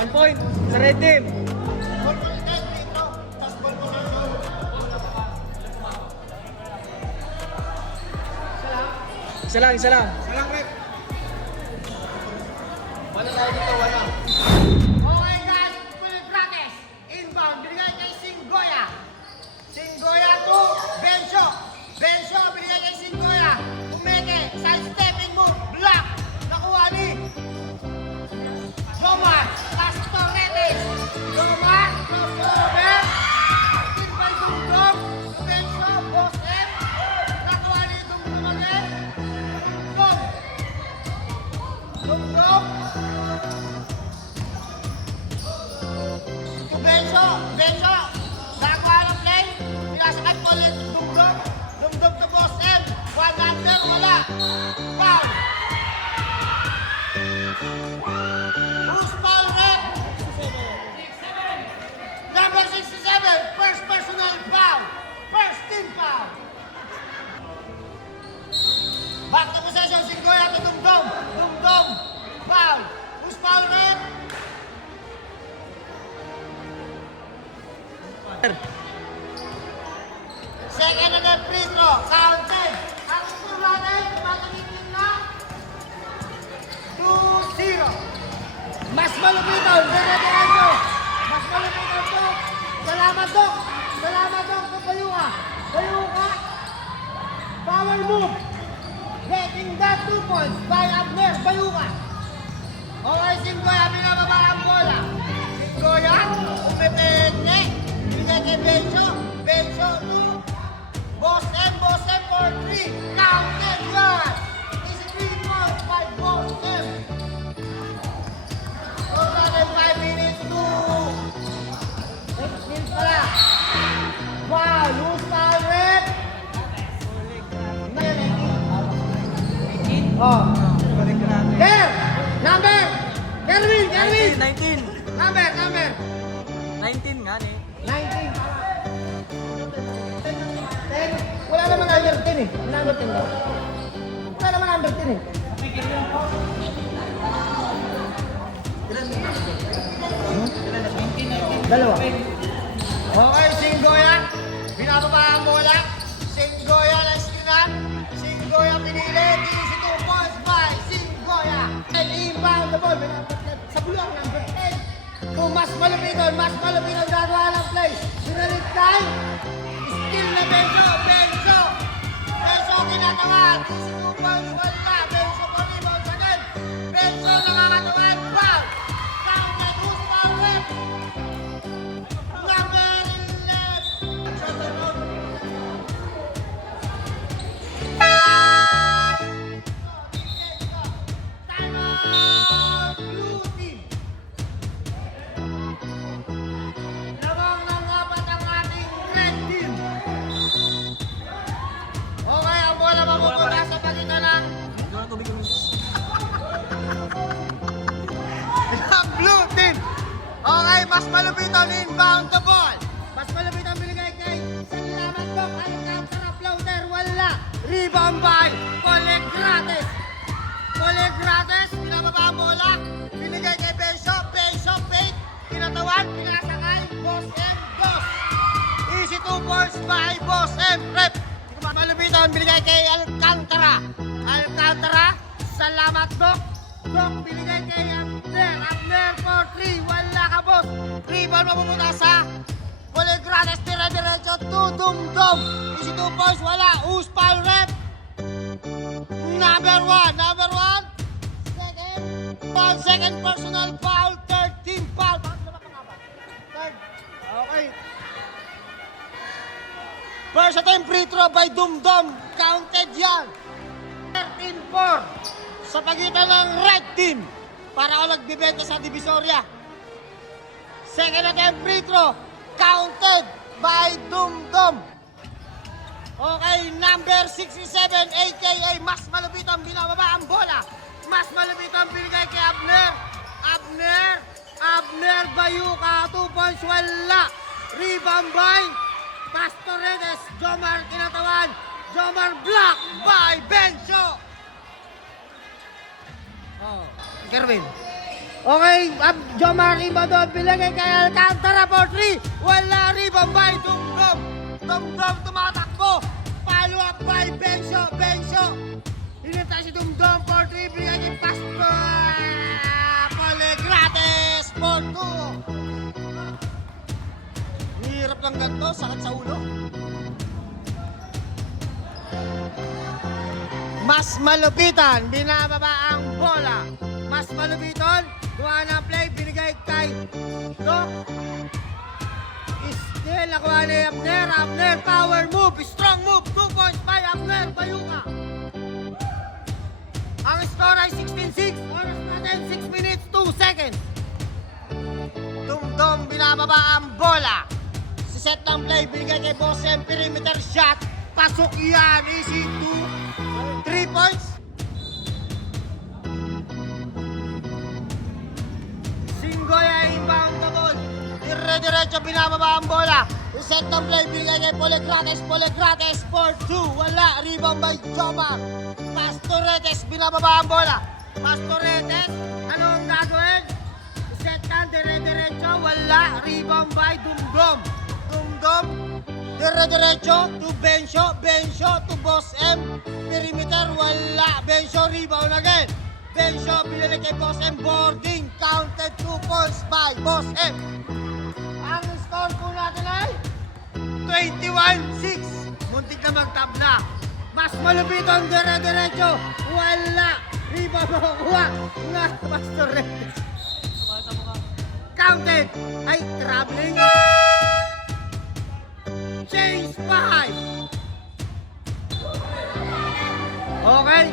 1 point sa red team. Isa lang, isa lang. Salang rep. Wala tayo dito, wala. Okay guys, full practice. Inbound, binigay kay Singgoya. Singgoya to Bencho. Bencho, binigay kay Singgoya. Umeke, side stepping move, block. Nakuha ni Jomar. Castoretes. Jomar, crossover. Pin by Dungdong. Bencho, boss M. Nakuha ni Dungdong again. Dungdong. Bencho, Bencho, nakakuha ng play, pinasakay po ulit Dungdong, Dungdong to boss M, 1 under, wala, foul. Who's foul rep? Number 67, first personal foul, first team foul. Back to possession, Singgoya to Dungdong, Dungdong, foul. Who's foul rep? Second and then free throw. Counted. Ang score natin, matangin na 2-0. Mas malupitan. Diretso. Mas malupitan to. Salamat, Dok. Salamat, Dok. Bayuka. Bayuka. Power move. Getting that 2 points by Abner. Bayuka. Okay, Singgoya. Binababa ang bola. Singgoya. Umepene. Binigay kay Bencho. Bencho to Boss M for 3. Counted yan. Is 3 points by Boss M. So natin 5 minutes to 6 minutes pala. Wow, loose foul red. Oh. There! Number! Kerwin! 19. Number! 19 nga eh. 19. 10. Wala naman under 10 eh. Wala under 10 daw. Wala naman under 10 eh. Dalawa. Okay, Singgoya. Binababa ang bola. Singgoya na screenan. Singgoya pinili. Easy 2 points by Singgoya. And inbound the ball. Sa bulong number 10. Kung mas malupitan gagawa ng play. Sinalit time. Still na Bencho. Bencho kinakawan. Easy 2 points. Wala. Bencho for rebounds again. Bencho nakakatawan. Foul. Counted. Who's foul rep? Number 11. Time out. Blue team. Lamang ng apat ang ating red team. Okay, ang bola mapupunta sa pagitan ng blue team. Okay, mas malupitan inbound the ball. Mas malupitan binigay kay Salamat Dok. Alcantara floater, wala. Rebound by Colegrates. Colegrates, pinababa ang bola. Binigay kay Bencho. Bencho, fake. Pinatawan, pinasakay. Boss M, Boss. Easy 2 points by Boss M. Rep. Malupitan, binigay kay Alcantara. Alcantara, Salamat Dok. Dok, binigay kay Abner. Abner for 3. Wala ka, boss. Rebound mapupunta sa Colegrates. Diretso to Dungdong. Easy 2 points, wala. Who's foul rep? Number 1. Second personal foul. Third team foul. Third. Okay. First attempt free throw by Dungdong. Counted yan. 13-4 sa pagitan ng red team para ako nagbibenta sa Divisoria. Second attempt free throw. Counted by Dungdong. Okay, number 67 aka mas malupit ang binababa ang bola. Mas malupit ang binigay kay Abner. Abner Bayuka. 2 points, wala. Rebound by Castoretes. Jomar kinatawan. Jomar block by Bencho. Oh, Kerwin. Okay, Jomar Imbadon, binigay kay Alcantara for 3. Wala, rebound by Dumdum. Dumdum tumatakbo. Follow up by Bencio. Hinintay si Dumdum for 3. Binigay kay Pasco. Polegrates for 2. Hirap lang ganito, sakit sa ulo. Mas malupitan, binababa ang bola. Mas malupitan, kuha ng play, binigay kay Doc. Still, nakuha ni Abner. Abner, power move, strong move, 2 points by Abner Bayuka. Ang score ay 16-6. Oras natin, 6 minutes, 2 seconds. Dumdum, binababa ang bola. Si set ng play, binigay kay Bosem, perimeter shot. Pasok yan, easy 3 points. Singgoy ay inbound the ball. Dire-diretso binababa ang bola. Set ng play, binigay kay Polegrates for 2. Wala, rebound by Jomar. Pastoretes, binababa ang bola. Pastoretes, ano ang gagawin? Set ng dire-diretso, wala, rebound by Dumdum. Dumdum, dire-diretso to Bencio to Boss M. Perimeter, wala. Bencio, rebound again. Bencio, binili kay Boss M. Boarding, counted 2 points by Boss M. Ang score po natin ay 21-6. Muntik na magtabla. Mas malupit ang dire-diretso. Wala. Rebound makukuha na Pastoretes. Counted ay traveling. Change 5. Okay.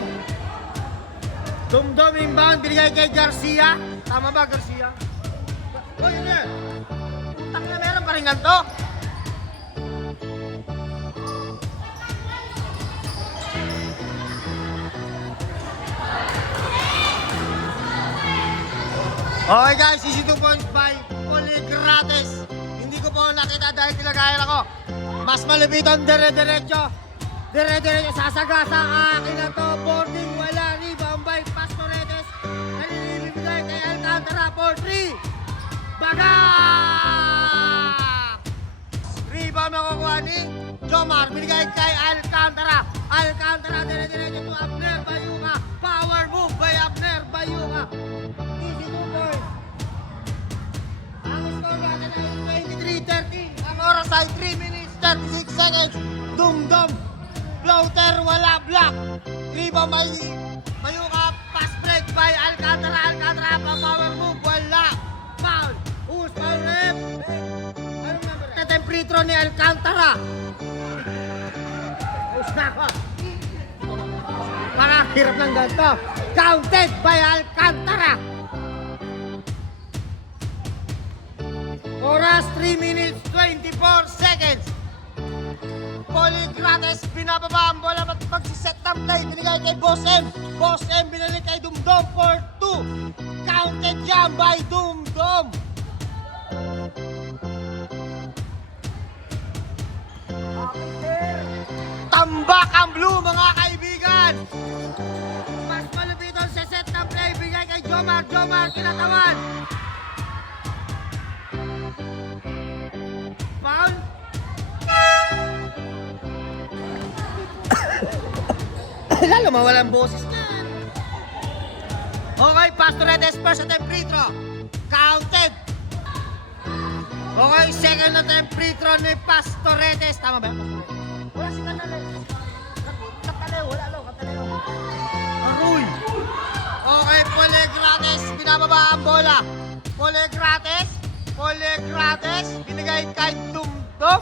Dumdum inbound, binigay kay Garcia. Tama ba, Garcia? Oh, yun yan. Utang na meron pa rin ganito. Okay guys, easy 2 points by Polegrates. Hindi ko po nakita dahil tilagayan ako. Mas malupit ang dire-diretso. Dire-diretso sasagasa. Akin na to. Boarding, wala. Rebound by Pastoretes. Nalilibigay kay Alcantara for 3. Bagak! Rebound makukuha ni Jomar. Binigay kay Alcantara. Alcantara dire-diretso to Abner Bayuka. Power move by Abner Bayuka. Easy 2 points. Ang score natin ay 23-13. Ang oras ay 3 minutes 36 seconds. Dumdum. Floater, wala, block. Rebound by Bayuka. Pass break by Alcantara. Alcantara, power move, wala. Foul. Who's foul rep? Anong number? Temperature ni Alcantara. Who's na ako? Parang hirap ng ganito. Counted by Alcantara. Oras 3 minutes 24 seconds. Polegrates, binababa ang bola at magsiset ng play. Binigay kay Boss M. Boss M, binalik kay Dumdum for 2. Counted yan by Dumdum. Tambak ang blue, mga kaibigan. Mas malupit ang set ng play. Binigay kay Jomar. Jomar, kinatawan. Foul. Lalo mawalang boses na. Okay, Pastoretes first attempt free throw. Counted. Okay, second attempt free throw ni Pastoretes. Tama ba? Wala si Kanale. Katale, wala lo, Katale. Aroy. Okay, Polegrates, binababa ang bola. Polegrates, binigay kay Dumdum.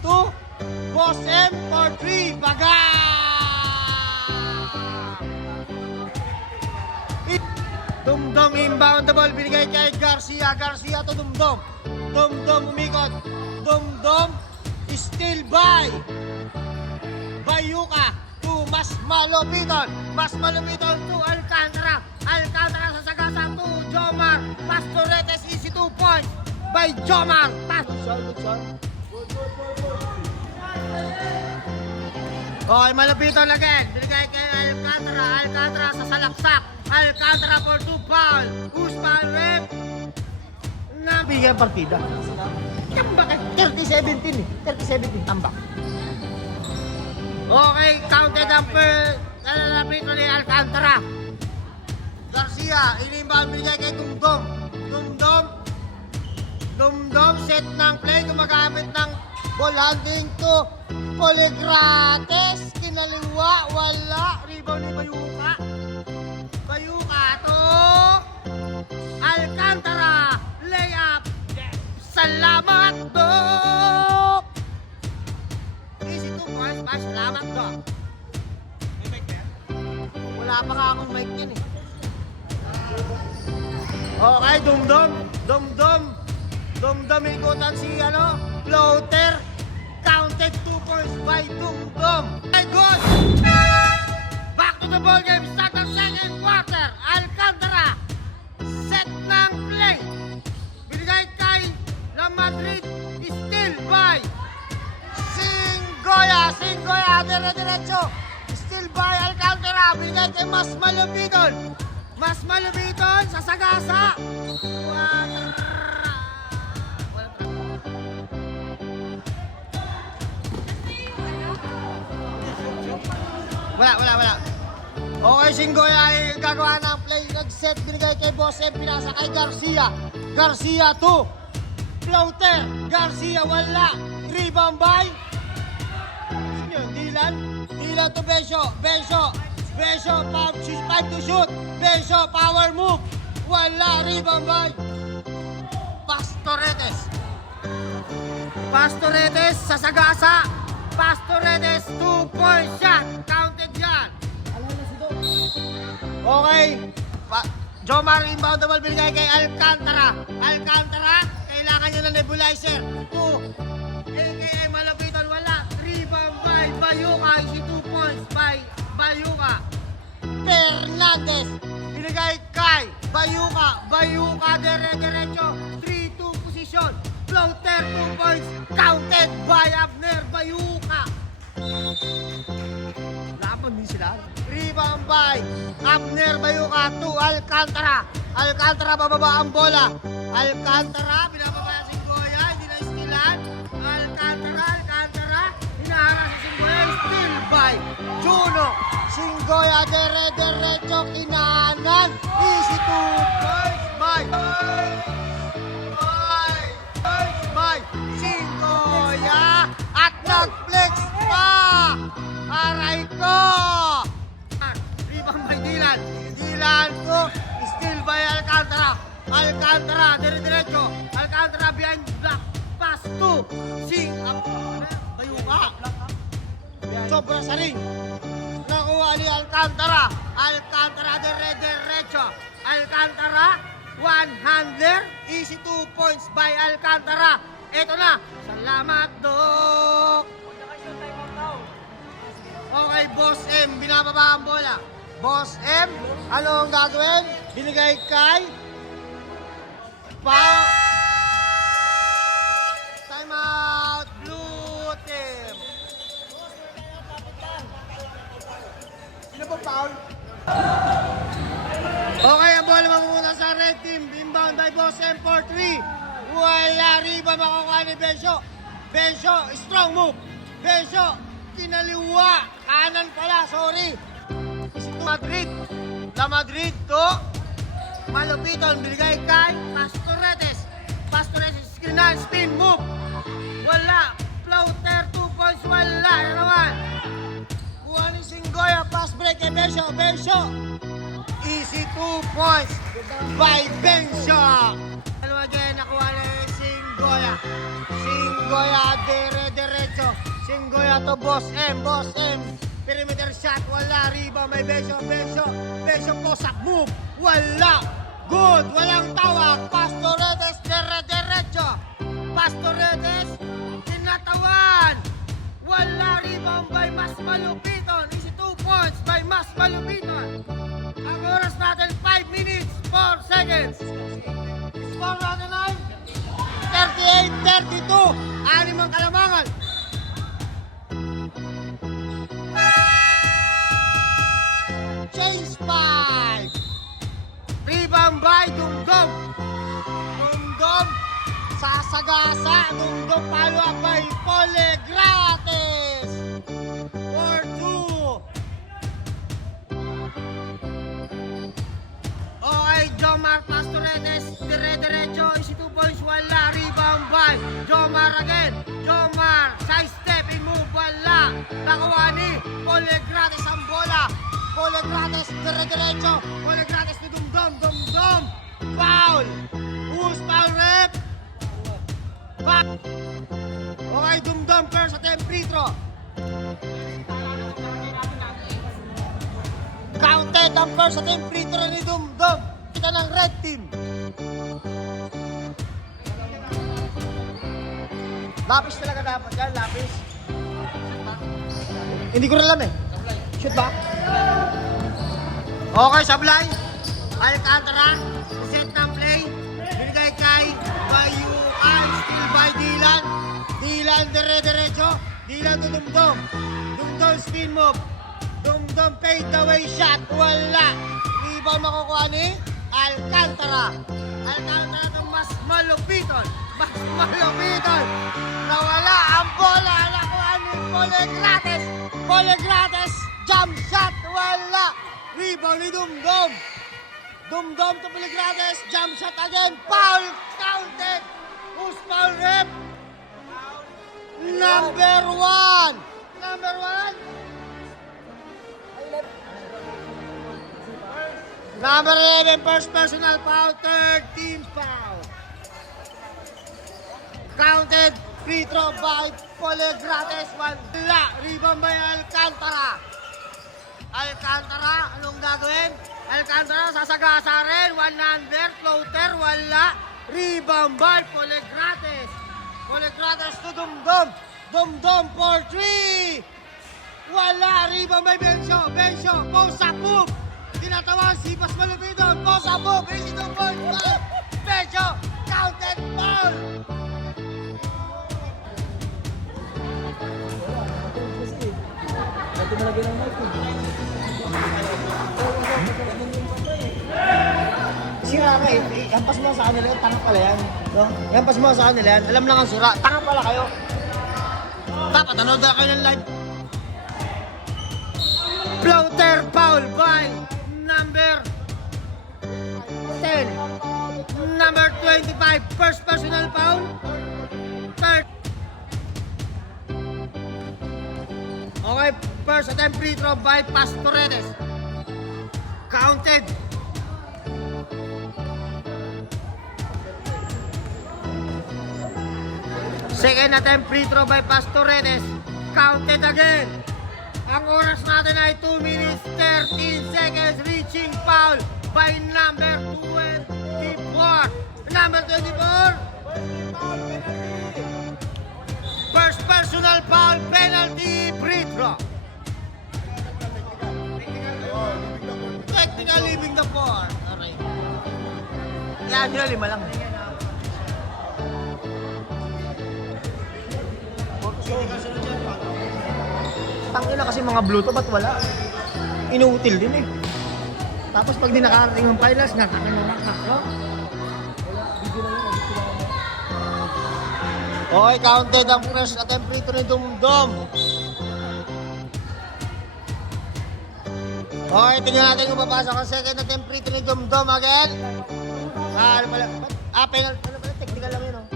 2, Boss M for 3, baga! Dumdum inbound the ball, binigay kay Garcia. Garcia to Dumdum. Dumdum umikot. Dumdum still by Bayuka to mas malupiton to Alcantara. Alcantara sa sagasa to Jomar. Pastoretes easy 2 points by Jomar. Okay, malupiton again. Binigay kay Alcantara. Alcantara sa salaksak. Alcantara for 2 foul. Usman rep. Nabigyan partida. Tambak eh. 30-17 eh. 30-17. Tambak. Okay, counted ang nalalapit ni Alcantara. Garcia, inimbang binigay kay Dumdum. Dumdum, set ng play, gumagamit ng ball handling to Poligrates. Kinaliwa, wala. Rebound ni Bayuka. Bayuka to Alcantara. Layup. Salamat, Dok! Easy 2 points ba? Salamat, Dok. May mic ba yan? Wala pa nga akong mic yan eh. Okay, Dumdum, ikutan si floater. Counted 2 points by Dumdum. My God! Back to the ball game. Start ang second quarter. Alcantara. Set ng play. Binigay kay La Madrid. Still by Singoya, dire-diretso. Still by Alcantara. Binigay kay Mas Malubiton sa Sagasa. Wala. Okay, Singoya ay gagawa ng play. Nag-set, binigay kay Boss M. Pinasa kay Garcia 2. Floater. Garcia, wala. Rebound by sino yun? Dylan to Bencio. 5 to shoot. Bencio, power move. Wala. Rebound by Pastoretes sa Sagasa. Pastoretes, 2-point shot. Counted yan. Okay. Jomar inbound the ball, binigay kay Alcantara. Kailangan nyo ng nebulizer. 2. LKA malapitan, wala. Rebound by Bayuka. 2 points by Bayuka. Fernandez. Binigay kay Bayuka. Dire-diretso. 3-2 position. Floater, 2 points. Counted by Abner Bayuka. Laban din sila. Rebound by Abner Bayuka to Alcantara. Alcantara bababa ang bola. Alcantara, binababa si Singoya. Hindi na istilan. Alcantara. Hinaharap si Singoya. Still by Juno. Singoya, dire-diretso. Kinahanan. Easy 2 points by Singoya. At nag-flex pa. Aray ko. Rebound by Dylan to still by Alcantara, dire-diretso. Alcantara behind block. Pass to Bayuka. Sobra sa ring. Nakuha ni Alcantara. Dire-diretso. Alcantara, one handler. Easy 2 points by Alcantara. Eto na. Salamat, Dok. Okay, Boss M, binababa ang bola. Boss M, ano ang gagawin? Binigay kay time out, blue team. Sino po foul? Okay, ang bola mamumunta sa red team. Inbound by Boss M for 3. Wala, riba makukuha ni Bencio, strong move. Bencio, kinaliwa. Kanan pala, sorry. La Madrid to Malupiton, binigay kay Pastoretes, spin move. Wala. Floater, 2 points, wala. Yan naman. Kuha ni Singoya, pass break kay Bencio. Easy 2 points by Bencio. Ano again, nakuha ni Singoya, dire-diretso. Singoya to Boss M. Perimeter shot, wala. Rebound may Bencio, post up move. Wala. Good, walang tawag. Pastoretes, dire-diretso. Tinatawan. Wala. Rebound by Mas Malupiton. Easy 2 points by Mas Malupiton. Ang oras natin, 5 minutes, 4 seconds. Score natin ay 38-32. 6 ang kalamangan. Change 5. sasagasa. Dumdum follow up by Polegrates. For 2. Okay, Jomar Pastoretes, dire-diretso, easy 2 points, wala, rebound by Jomar again. Jomar, side step, move, wala. Nakuha ni Polegrates ang bola. Polegrates, dire-diretso. Polegrates ni Dumdum, Dumdum. Foul. Who's foul rep? Foul. Okay, Dumdum first attempt free throw. Counted ang first attempt free throw ni Dumdum. Kita ng red team. Lapis talaga dapat yan, lapis. Hindi ko rin alam eh. Shoot ba? Okay, sablay. Alcantara, set ng play. Binigay kay Bayuan, still by Dylan. Dylan dire-diretso. Dylan to Dumdum. Dumdum spin move. Dumdum fade away shot. Wala. Rebound makukuha ni Alcantara. Alcantara itong mas malupiton. Mas malupiton. Nawala ang bola. Nakuha ni Polegrates. Polegrates. Jump shot. Wala. Rebound ni Dumdum. Dumdum to Polegrates. Jump shot again. Foul. Counted. Who's foul rep? Number 1. Number 1. Number 11, first personal foul, third team foul. Counted, free throw by Polegrates, wala. Rebound by Alcantara. Alcantara, anong gagawin? Alcantara, sasagasa rin, one number, floater, wala. Rebound by Polegrates. Polegrates to Dumdum. Dumdum for 3. Wala, rebound by Bencio. Bencio, post up move. Tinatawag si Mas Malupiton. Post up move, easy 2 points. Bencio, counted foul. Ito malagyan ng mic. Kasi nga ka hampas mo sa kanila yan, tanga pala yan. No? Hampas mo sa kanila yan, alam lang ang sira, tanga pala kayo. Dapat anood na kayo ng live. Floater foul by number 10. Number 25, first personal foul. Third. Okay, first attempt free throw by Pastoretes. Counted. Second attempt free throw by Pastoretes. Counted again. Ang oras natin ay 2 minutes 13 seconds. Reaching foul by number 24. Number 24. First personal foul, penalty, free throw. Technical leaving the floor. Okay. Yan, yun, 5 lang. Tangina kasi mga Bluetooth ba't wala? Inuutil din eh. Tapos pag di nakarating ng finals, nakakinanak. Okay, counted ang first attempt free throw ni Dumdum. Okay, tingnan natin kung papasok ang second attempt free throw ni Dumdum again. Ano pala? Penalty. Ano pala? Technical lang yun, oh.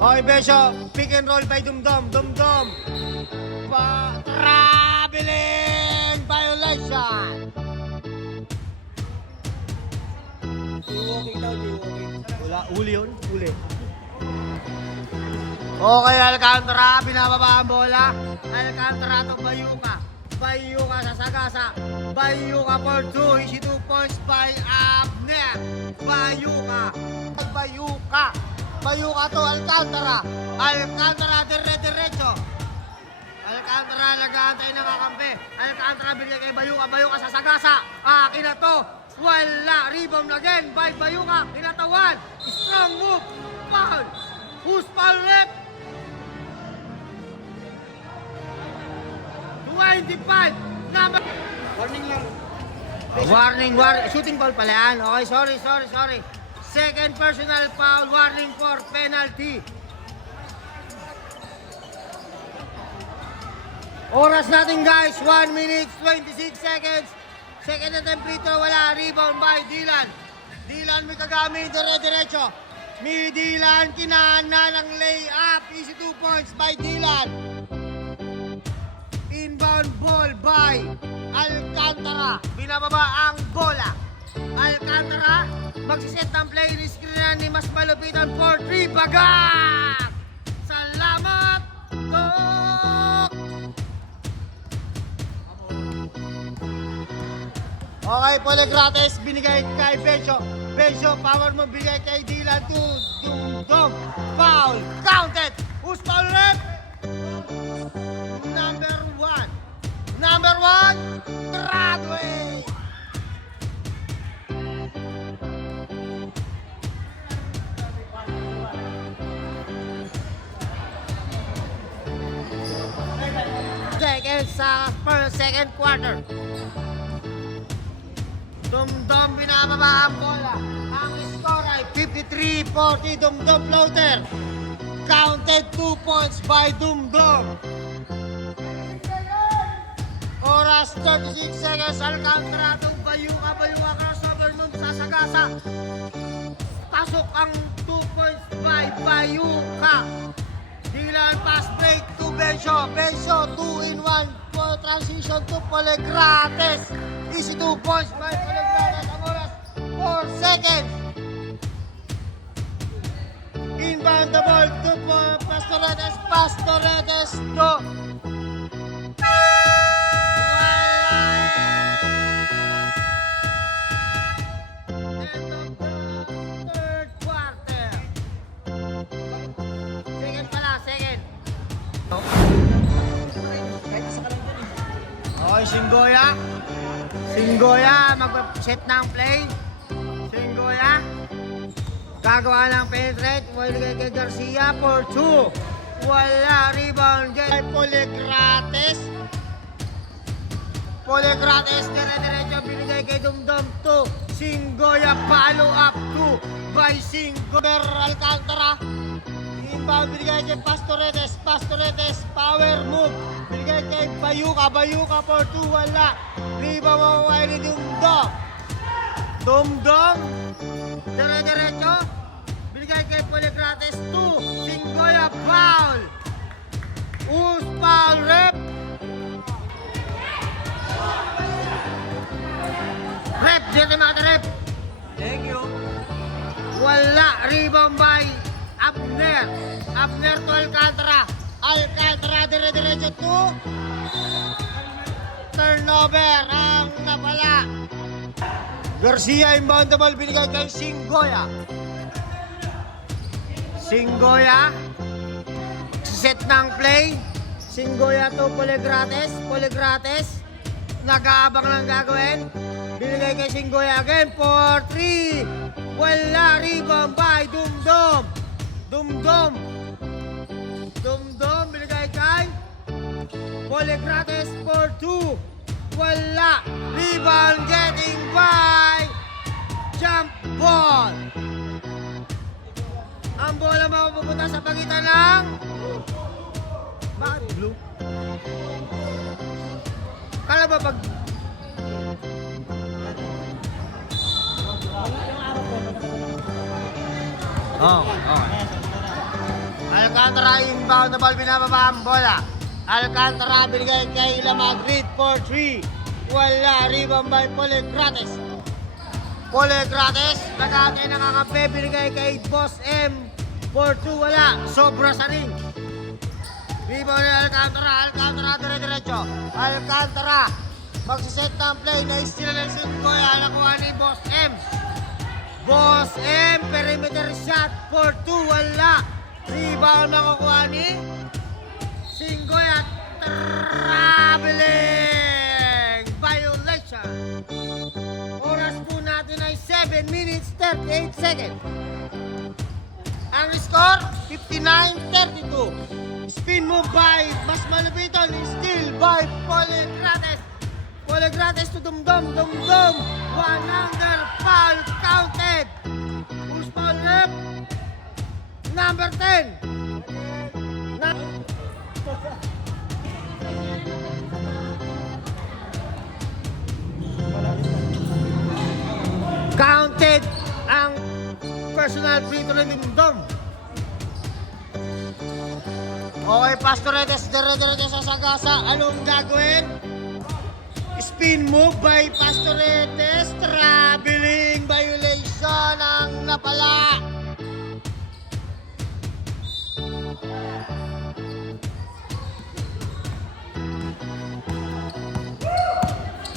Okay, Besyo. Pick and roll by Dumdum. Dumdum. Traveling violation. Walking daw, walking. Wala, uli yun. Uli. Okay, Alcantara. Binababa ang bola. Alcantara to Bayuka. Bayuka sa Sagasa. Bayuka for 2. Easy 2 points by Abner. Bayuka. Bayuka. Bayuka to Alcantara. Alcantara dire-diretso. Alcantara nag-aantay ng kakampi. Alcantara binigay kay Bayuka. Bayuka sa Sagasa. Akin na to. Wala. Rebound again by Bayuka. Kinatawan. Strong move. Foul. Who's foul rep? 25. Number. Warning lang. Warning, shooting foul pala yan. Okay, sorry. Second personal foul, warning for penalty. Oras natin guys, 1 minute 26 seconds. Second attempt free throw, wala. Rebound by Dylan. Dylan may kagamit, dire-diretso. Dylan, kinana ng layup. Easy 2 points by Dylan. Inbound ball by Alcantara. Binababa ang bola. Alcantara, magsiset ng play. Screen ni mas malupitan for 3. Bagak! Salamat, Tok! Okay, Polegrates, binigay kay Bencho. Bencho, power mo, bigay kay Dylan to Dum. Foul, counted. Who's foul rep? Number one, Bradway. Second quarter. Dumdum binababa ang bola. Ang score ay 53-40. Dumdum floater. Counted 2 points by Dumdum. Oras 36 seconds. Alcantara itong bayuka crossover move sasagasa. Pasok ang 2 points by Bayuka. Dylan pass break to Bencho. Bencho 2-in-1 for transition to Polegrates. Easy 2 points by Polegrates. Ang oras 4 seconds. Inbound the ball to Pastoretes. Pastoretes to okay, Singgoya, mag-set ng play. Singgoya, gagawa ng penetrate. Wala kay Garcia for 2. Wala, rebound kay Polegrates. Polegrates, dire-diretso, binigay kay Dumdum to Singgoya, follow up to by Singgoya. Alcantara, inbound, binigay kay Pastoretes. Pastoretes, power move. Binigay kay Bayuka for 2, wala. Rebound makukuha ni Dumdum. Dumdum, dire-diretso. Binigay kay Polegrates 2. Singgoya, foul. Who's foul rep? Rep, dito mga rep. Thank you. Wala, rebound by Abner. Abner to Alcantara. Alcantara, dire-diretso to turnover ang napala. Garcia inbound the ball, binigay kay Singgoya. Singgoya, set ng play. Singgoya to Polegrates. Polegrates, nag-aabang lang gagawin. Binigay kay Singgoya again for 3. Wala, rebound by Dumdum. Dumdum, binigay kay Polegrates for 2. Wala, rebound getting by jump ball. Ang bola mapupunta sa pagitan ng bakit blue? Kala ba pag Alcantara inbound na ball, binababa ang bola. Alcantara binigay kay Lamagrid for 3. Wala, rebound by Polegrates. Polegrates, nagkakay nakakampi, binigay kay Boss M for 2. Wala, sobra sa ring. Rebound ni Alcantara dire-diretso. Alcantara, magsiset ng play na steal ng Singgoya, nakuha ni Boss M. Boss M, perimeter shot for 2. Wala, rebound nakukuha ni Singgoya. Traveling violation. Oras po natin ay 7 minutes 38 seconds. Ang score 59-32. Spin move by Mas Malupiton, steal by Polegrates. Polegrates to Dumdum. Dumdum. One under. Foul counted. Who's foul rep? Number 10. Counted ang personal free throw ni Dumdum. Okay, Pastoretes, dire-diretso sa Sagasa. Anong gagawin? Spin move by Pastoretes. Traveling violation ang napala.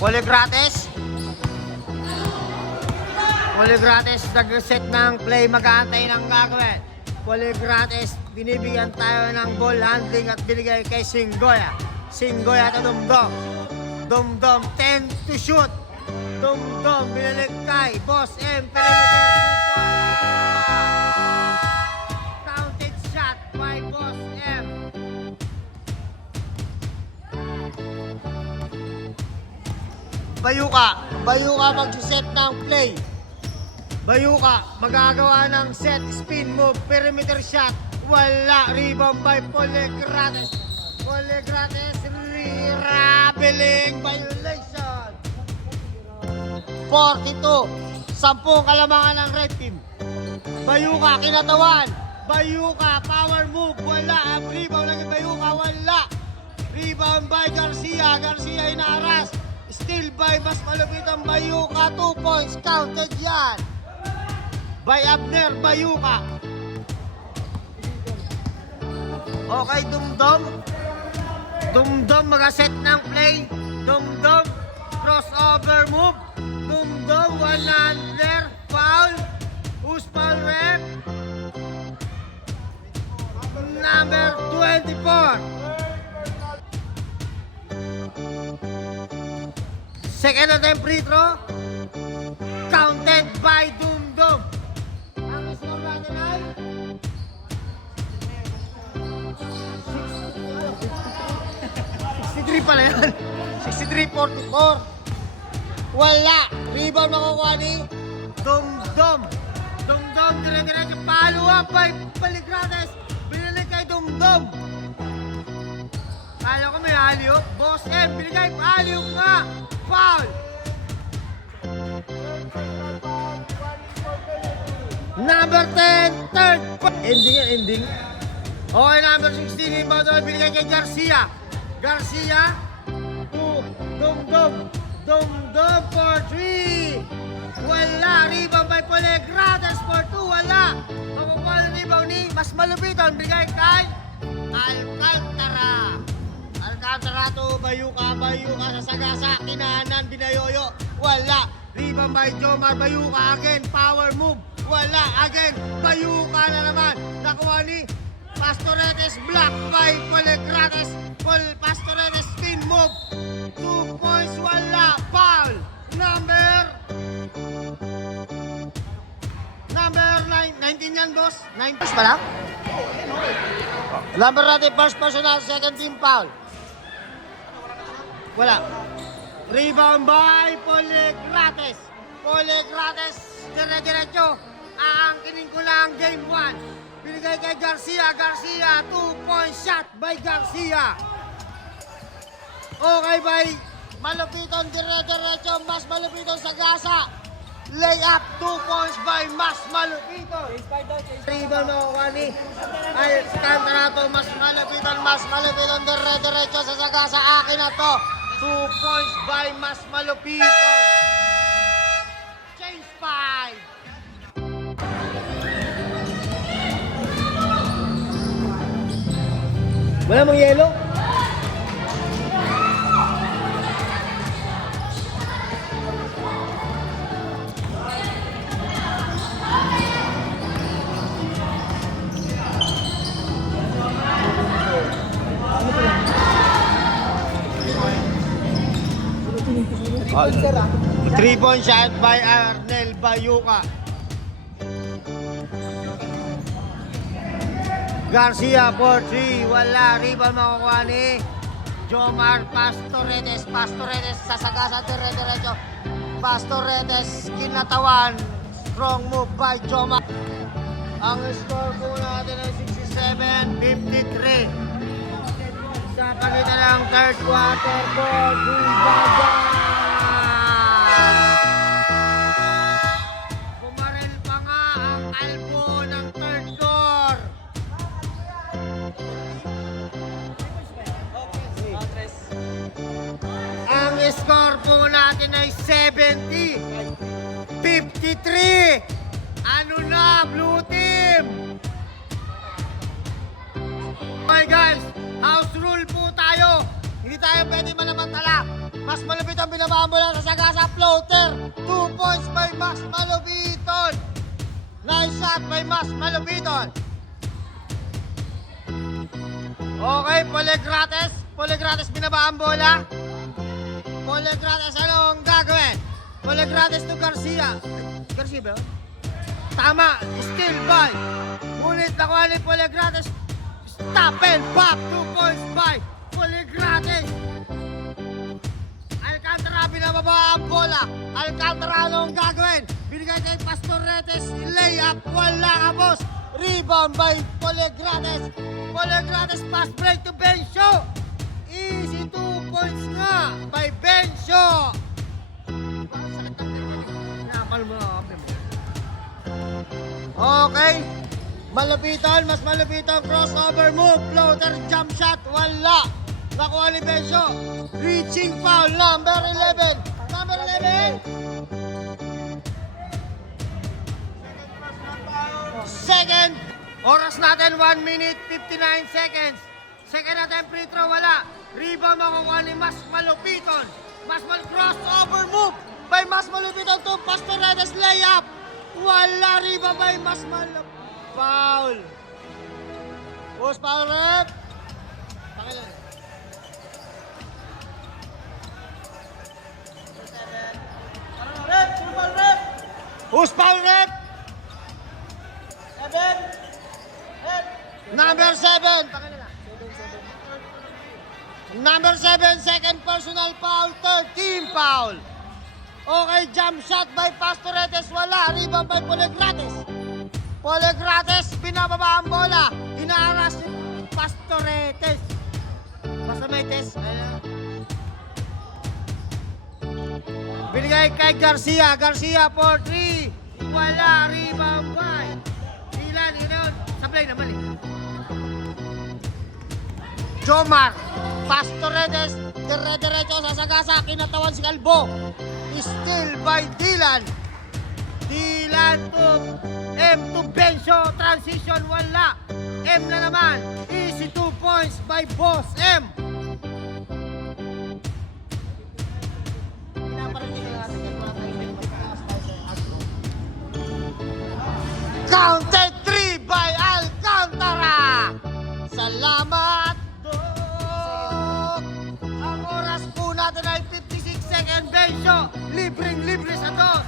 Polegrates. Polegrates nag-set ng play, mag-aantay ng gagawin. Polegrates, binibigyan tayo ng ball handling at binigay kay Singgoya. Singgoya at Dumdum. Dumdum, 10 to shoot. Dumdum, binalik kay Boss M. Perimeter. Counted shot by Boss M. Bayuka mag-set ng play. Bayuka, magagawa ng set, spin move, perimeter shot. Wala, rebound by Polegrates. Polegrates, traveling violation. 42, 10 kalamangan ng red team. Bayuka, kinatawan. Bayuka, power move, wala. Rebound lagi Bayuka, wala. Rebound by Garcia. Garcia inaaras. Still by mas malupit ang Bayuka. 2 points, counted yan. By Abner Bayuka. Okay, Dumdum. Dumdum mag-set ng play. Dumdum, crossover move. Dumdum, one under, foul. Who's foul rep? Number 24. Second attempt free throw. Counted by Dumdum. Ang score natin ay 63 pala yan. 63-44. Wala. Rebound makukuha ni Dumdum. Dumdum, dire-diretso. Follow up by Polegrates. Binalik kay Dumdum. Kala ko may alley-oop. Boss M, binigay alley-oop nga. Foul. Number 10, third. Ending yan, ending. Okay, number 16, inbound na binigay kay Garcia. Garcia to Dumdum. Dumdum for 3. Wala. Rebound by Polegrates for 2. Wala. Makukuha ng rebound ni mas malupiton. Binigay kay Alcantara. Alcantara to Bayuka. Bayuka sa Sagasa. Kinahanan, binayoyo. Wala. Rebound by Jomar Bayuka. Again, power move. Wala. Again, Bayuka na naman. Nakuha ni Pastoretes, block by Polegrates. Pastoretes, spin move. 2 points, wala. Foul. Number 19 yan, boss. 9 points pa lang? Number natin, first personal, second team foul. Wala. Rebound by Polegrates. Polegrates, dire-diretso. Aangkinin ko lang game 1. Binigay kay Garcia. Garcia, 2-point shot by Garcia. Okay, by malupiton, dire-diretso. Mas malupiton sa Gasa. Layup, 2 points by Mas Malupiton. Rebound makukuha ni Alcantara to. Mas malupiton, dire-diretso sa Sagasa. Akin na to. 2 points by Mas Malupiton. Change 5. Wala mong yelo? Three-point shot by Arnel Bayuka. Garcia for 3. Wala. Rebound makukuha ni Jomar Pastoretes. Pastoretes sa sagasa dire-diretso. Pastoretes kinatawan. Strong move by Jomar. Ang score po natin ay 67-53. Sa kanila ng third quarter ball. Bugaga! Pumarel pa nga ang albo ng third door. Ang score po natin ay 70-53. Ano na, Blue Team? Okay guys, house rule po tayo. Hindi tayo pwede manamantala. Mas malupit ang binabambola sa sagasa floater. 2 points by Mas Malupiton. Nice shot by Mas Malupiton. Okay, Polegrates. Polegrates binaba ang bola. Polegrates, ano ang gagawin? Polegrates to Garcia. Garcia ba? Tama, still by. Ngunit nakuha ni Polegrates. Stop and pop. 2 points by Polegrates. Alcantara binababa ang bola. Alcantara, ano ang gagawin? Binigay kay Pastoretes. Layup, wala ka boss. Rebound by Polegrates. Polegrates pass break to Bencio. Easy 2 points nga by Bencio. Sakit ang nakakal mo na kape mo. Okay. Malupitan, mas malupitan. Crossover move, floater, jump shot, wala. Nakuha ni Bencio. Reaching foul, number 11. Number 11. Second. Oras natin 1 minute 59 seconds. Second natin free throw, wala. Rebound makukuha ni Mas Malupiton. Crossover move by Mas Malupiton to Pastoretes layup. Wala, rebound by Mas Malupiton. Foul. Who's foul rep? Pakilan. Who's foul rep? Number 7. Number 7, second personal foul, third team foul. Okay, jump shot by Pastoretes, wala. Rebound by Polegrates. Polegrates, binababa ang bola. Inaaras ni Pastoretes. Basta may test. Binigay kay Garcia. Garcia for 3. Wala, rebound by Dylan. Sablay naman eh. Jomar Pastoretes, dire-diretso sa sagasa, kinatawan si Calvo. Still by Dylan. Dylan to M to Bencio, transition, wala. M na naman. Easy 2 points by Boss M. Counted 3 by Alcantara. Salamat, Dok. Ang oras po natin ay 56 seconds. Bencio, libreng-libre sa dos.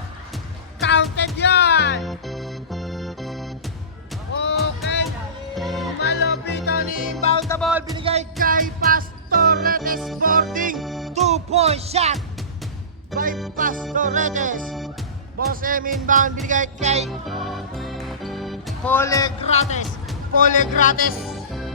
Counted yan. Okay. Malupitan ni inbound the ball. Binigay kay Pastoretes boarding. 2-point shot by Pastoretes. Boss M inbound. Binigay kay Polegrates. Polegrates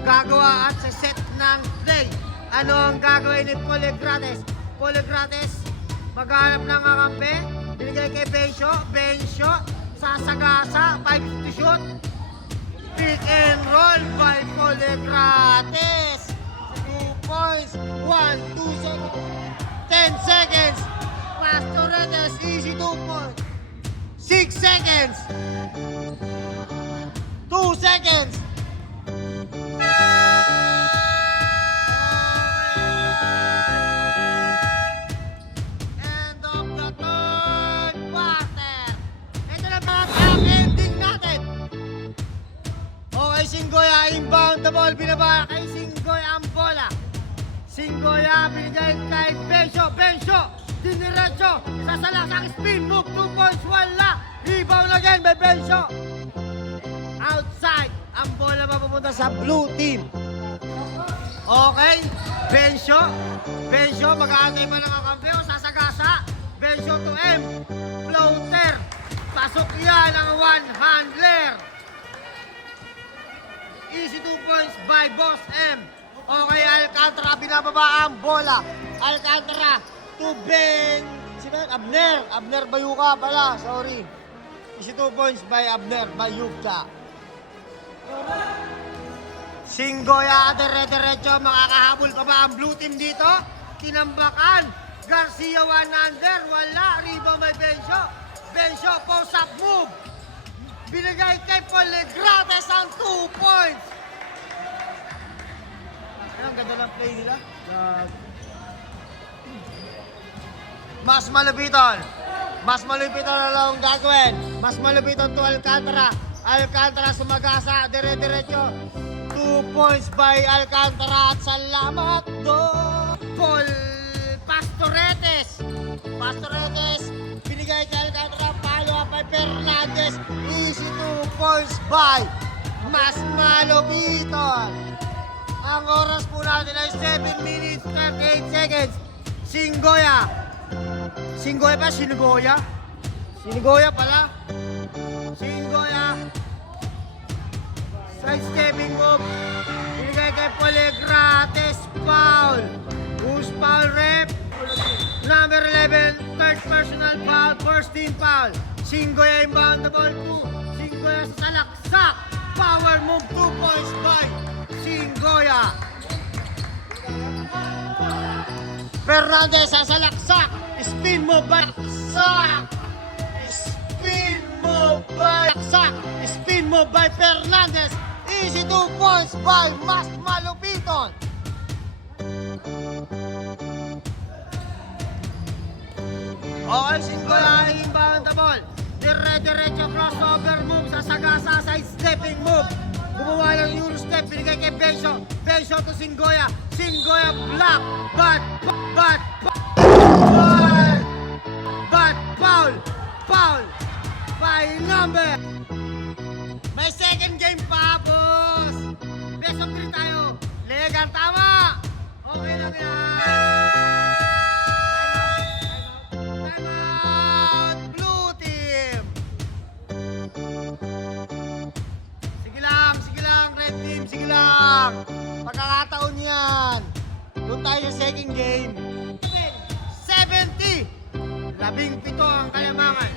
gagawa at sa set ng play. Ano ang gagawin ni Polegrates? Polegrates maghanap ng kakampi. Binigay kay Bencio. Bencio sasagasa. 5 to shoot. Pick and roll by Polegrates. 2 points. 1, 2 seconds. 10 seconds. Pastoretes easy 2 points. 6 seconds. 2 seconds. End of the third quarter. Ito na mga ending natin. Okay, Singgoya inbound the ball. Binaba kay Singgoya ang bola. Singgoya binigay kay Bencio. Bencio diniretso. Sasalasang spin move. 2 points. Wala. Rebound again by Bencio. Outside. Ang bola mapupunta sa blue team. Okay. Bensyo, mag-aantay pa ng kakampi o sasagasa. Bensyo to M. Floater. Pasok yan ang one-handler. Easy 2 points by Boss M. Okay, Alcantara, binababa ang bola. Alcantara to Ben. Sino yun? Abner Bayuka pala, sorry. Easy 2 points by Abner Bayuka. Singgoya, dire-diretso, makakahabol pa ba ang blue team dito? Tinambakan. Garcia, one-hander, wala. Rebound by Bensyo, post-up move. Binigay kay Polegrates ang 2 points. Ang ganda ng play nila. Mas malupitan na lang ang gagawin. Mas malupitan to Alcantara. Alcantara sumagasa, dire-diretso. 2 points by Alcantara at salamat doon. Pastoretes, binigay kay Alcantara, follow up by Fernandez. Easy 2 points by Mas Malupitan. Ang oras po natin ay 7 minutes 38 seconds. Singgoya pala. Singgoya. Side stepping move. Binigay kay Polegrates. Foul. Who's foul rep? Number 11, third personal foul, first team foul. Singgoya inbound the ball to Singgoya sa salaksak. Power move, 2 points by Singgoya. Fernandez sa salaksak. Spin move by Sak. Spin move by Fernandez. Easy 2 points by Mas Malupiton. Okay, Singgoya inbound the ball. Dire-diretso crossover move sa sagasa, side stepping move. Gumawa ng Euro step, binigay kay Bensyo. Bensyo to Singgoya. Singgoya block, but foul by number. May second game pa, boss. Best of 3 tayo. Legal, tama. Okay lang yan. Time out, blue team. Sige lang, red team, sige lang. Pagkakataon yan. Doon tayo sa second game. 70. 17 ang kalamangan.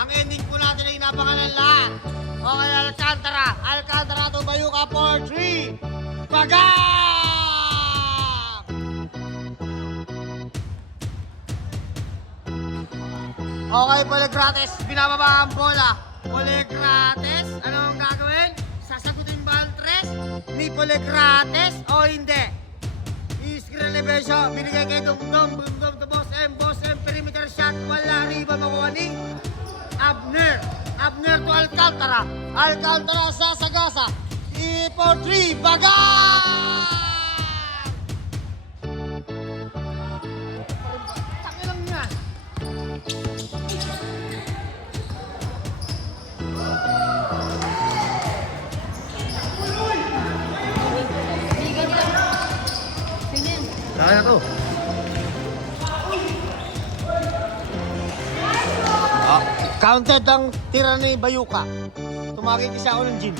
Ang ending po natin ay napakalan lahat. Okay, Alcantara to Bayuka for 3. Bagang! Okay, Polegrates, binababa ang bola. Polegrates, ano ang gagawin? Sasagutin ba ang 3 ni Polegrates o hindi? Iskira Lebesyo, binigay kay Dumdum to Boss M, perimeter shot, wala, rebound makuha ni Abner to Alcantara sa sagasa, for 3, bagang! Taki lang yan. Kaya na to. Counted ang tira ni Bayuka. Tumagay kasi ako ng gym.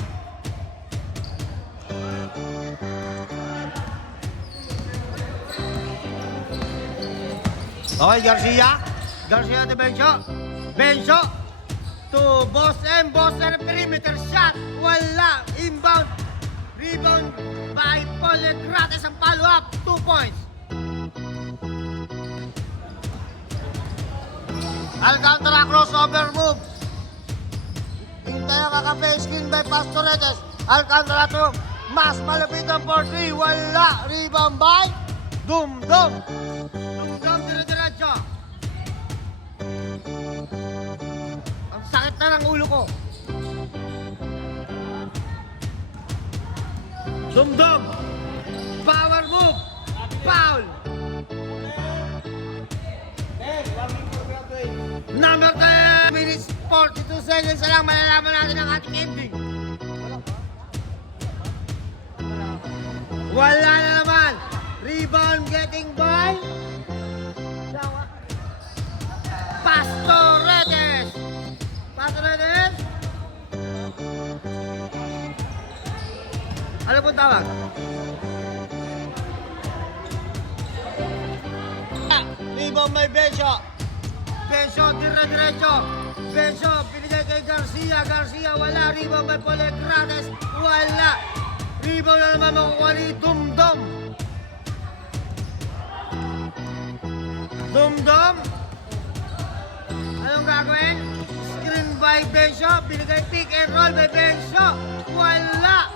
Okay, Garcia to Bensyo to Boss M, perimeter shot, wala, inbound, rebound by Polegrates, ang follow up, 2 points. Alcantara crossover move. Hintay ang kaka-face skin by Pastoretes. Alcantara to Mas Malupitan for 3. Wala. Rebound by Dumdum dire-diretso. Ang sakit na ng ulo ko. Dumdum. Power move. Foul. Number 10 minutes 42 seconds na lang, malalaman natin ang ating ending. Wala na naman. Rebound getting by Pastoretes. Pastoretes. Ano po tawag? Rebound by Bencho. Bencho, dire-diretso. Bencho, pinigay kay Garcia. Garcia, wala. Rebound by Polegrates. Wala. Rebound na naman makukuha ni Dumdum. Dumdum. Anong gagawin? Screen by Bencho. Pinigay pick and roll by Bencho. Wala.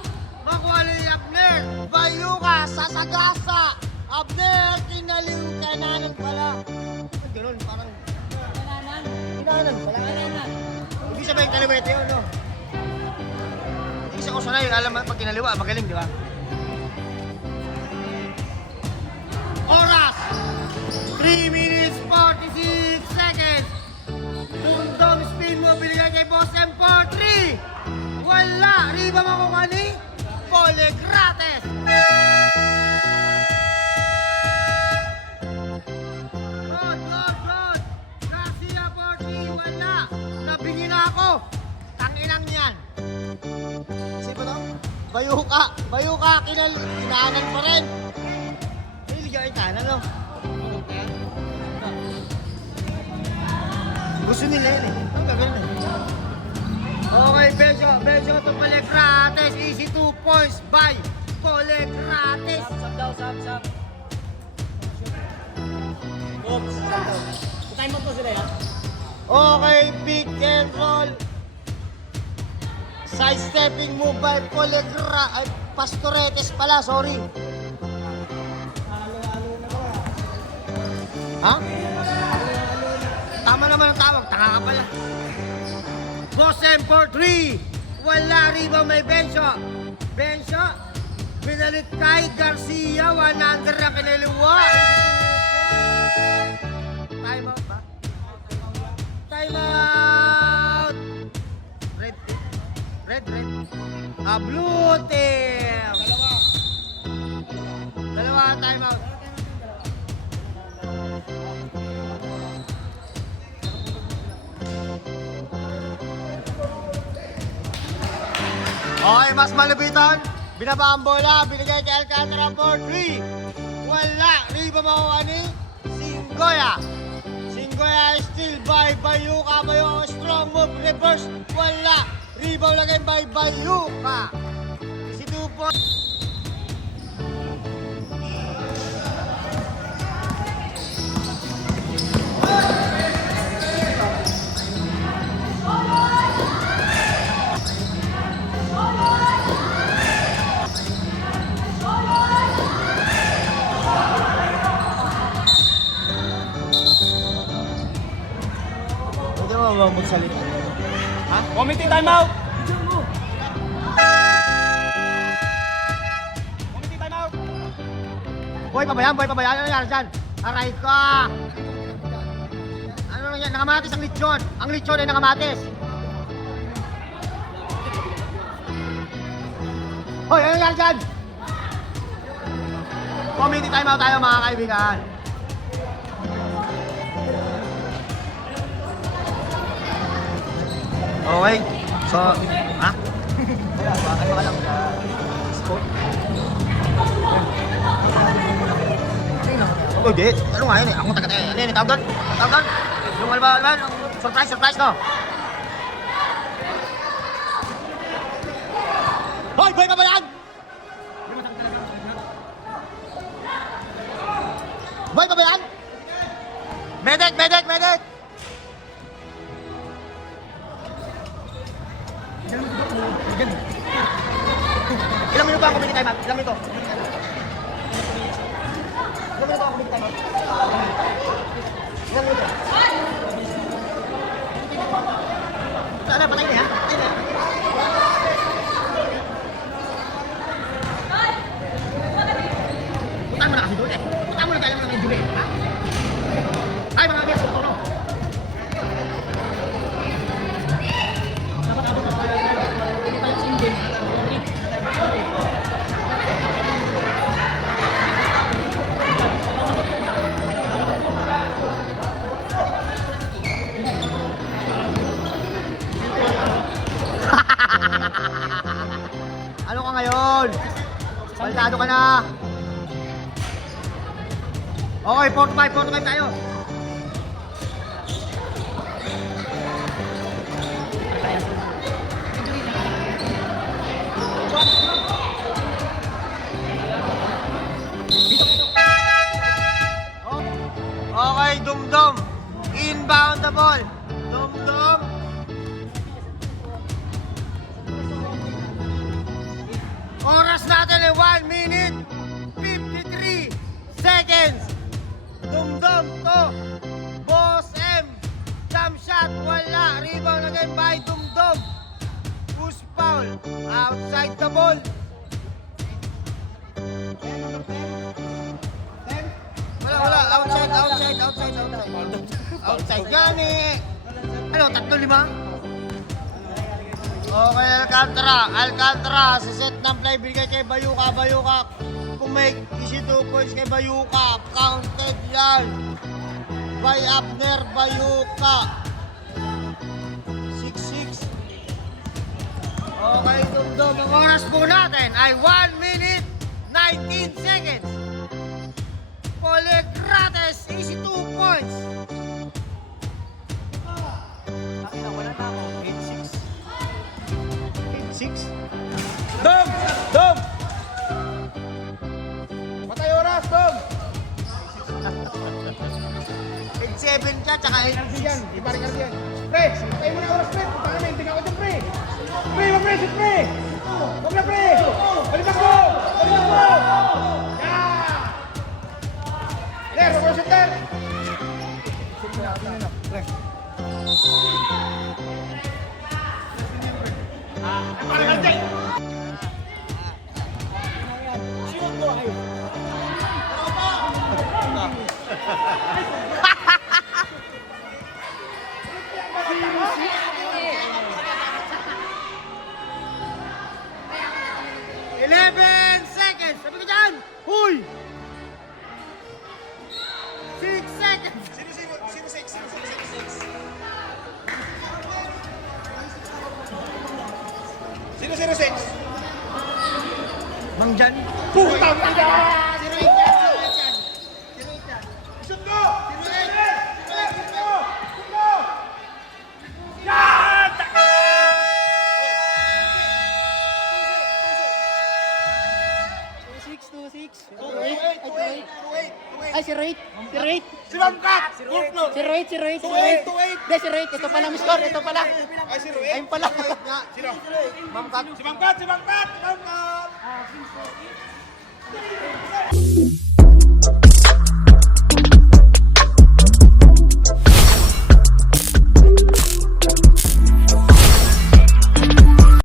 Makuha ni Abner. Bayuka, Sasagasa. Abner, kinaliw kananan pala. Ay, ganun, parang... Kananan pala. Hindi sabihin kaliwete yun, no? Hindi siya kusanay. Alam mo, pag kinaliwa, magaling, di ba? Oras! 3 minutes 46 seconds. Dumdum spin mo, binigay kay Boss M for 3. Wala! Riba makuha ni Polegrates. Good. Garcia for 3. Wala! Nabingi na ako. Tanginang yan. Sino ba to? Bayuka, kinaanan pa rin. Ay, kanan, no? Gusto nila yun, eh. Ang gagawin, eh. Okay, Benjo to Polegrates. Easy 2 points by Polegrates. Sap. Oops, sap. Time out po sila yan. Okay, pick and roll. Side-stepping move by Pastoretes pala, sorry. Ha? Tama naman ang tawag, taka ka pala. Boss M for 3. Wala, rebound may Bencho. Binalik kay Garcia. 100 ang kiniliwa. Time out ba? Time out! Red. Blue team. Dalawa time out. Okay, mas malupitan. Binaba ang bola. Binigay kay Alcantara for 3. Wala. Riba makuha ni Singgoya. Singgoya still by Bayuka. Bayuka strong move. Reverse. Wala. Rebound lagay by Bayuka. Si 2 points. Pwede mo ba magsalita? Ha? Committee time out! Committee time out! Boy pa ba yan? Ano nangyari dyan? Aray ka! Ano nangyari? Nakamatis ang lechon. Ang lechon ay nakamatis. Hoy, ano nangyari dyan? Committee time out tayo mga kaibigan. Okay. So, ha? Ano ka lang? Sport? Oh, di. Ano nga yun eh? Ako taga ano yun? Tawag doon? Yung ano ba? Surprise, no? Hoy! Boy pa ba yan? Boy pa ba yan? Medic! Ilang minuto ako binigay time out? Ilang minuto ako binigay time out? Ilang minuto? Ano, patay na yan? Puntaan mo na kasi doon eh. Puntaan mo na tayo naman ng Juve. Ha? Ay, mga abiyas, no? Dapat abot na tayo. Hindi tayo sa engine. Ano ka ngayon? Balitado ka na. Okay, 45 tayo. Okay, Dumdum. Inbound the ball. Dumdum. Oras natin ay 1 minute 53 seconds. Dumdum to. Boss M. Jump shot. Wala. Rebound again by Dumdum. Push foul. Outside the ball. Wala. Outside. Gani. Ano, 3-5? Okay, Alcantara. Sa set ng play, bigay kay Bayuka. Kung may easy 2 points kay Bayuka. Counted yan. By Abner Bayuka. 6-6. Okay, Dumdum. Ang oras po natin ay 1 minute 19 seconds. Polegrates, easy 2 points. Wala na ako. 8-6. Dom! Patay oras, Dom! 8-7 ka, tsaka 8-6. Kardiyan, ipari kardiyan. Pre, patay mo na oras, pre. Punta kami, hindi ka ako dyan, pre. Pre, wag pre, shoot, pre. Wag na, pre. Balikas mo! Yeah! Der, wag mo shoot, Der. Ipari kardiyan. Shoot ko, ay. 11 seconds! Sabi ko dyan! Huy! 6 seconds! Sino 06? Mang Jan? Putang ina! 08 yan! Shoot mo! 2-6. Ay, si Rate. Si Rate. Si Mamkat! Kurplo! Si Rate. Si Rate. 2-8. Hindi, si Rate. Ito pala ang score. Ito pala. Ay, si Ruel. Ayun pala. Sino? Mamkat. Si Mamkat! Si Mamkat! Si Mamkat!